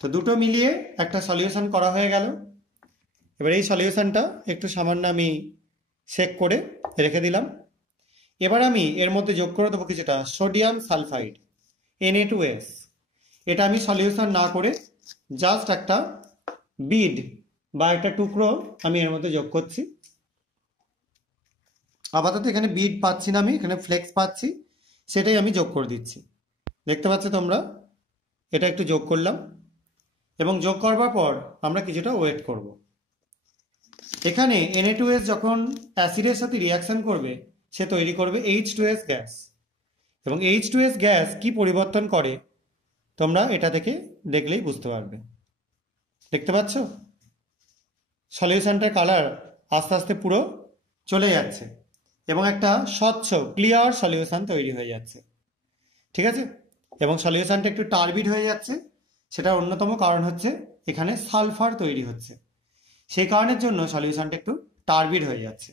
তো দুটো মিলিয়ে একটা সলিউশন করা হয়ে গেল। এবার এই সলিউশনটা একটু সামান্য আমি সেক করে রেখে দিলাম। এবার আমি এর মধ্যে যোগ করে দেবো কিছুটা সোডিয়াম সালফাইড Na2S। এটা আমি সলিউশন না করে জাস্ট একটা বিড বা একটা টুকরো আমি এর মধ্যে যোগ করছি। আপাতত এখানে বিড পাচ্ছি না, আমি এখানে ফ্লেক্স পাচ্ছি, সেটাই আমি যোগ করে দিচ্ছি। দেখতে পাচ্ছ তোমরা, এটা একটু যোগ করলাম এবং যোগ করবার পর আমরা কিছুটা ওয়েট করব। এখানে Na2S যখন অ্যাসিডের সাথে রিয়াকশন করবে সে তৈরি করবে H2S গ্যাস, এবং H2S গ্যাস কি পরিবর্তন করে তোমরা এটা থেকে দেখলেই বুঝতে পারবে। দেখতে পাচ্ছ সলিউশনটার কালার আস্তে আস্তে পুরো চলে যাচ্ছে এবং একটা স্বচ্ছ ক্লিয়ার সলিউশন তৈরি হয়ে যাচ্ছে। ঠিক আছে, এবং সলিউশনটা একটু টার্বিড হয়ে যাচ্ছে, সেটার অন্যতম কারণ হচ্ছে এখানে সালফার তৈরি হচ্ছে, সেই কারণের জন্য সলিউশনটা একটু টার্বিড হয়ে যাচ্ছে।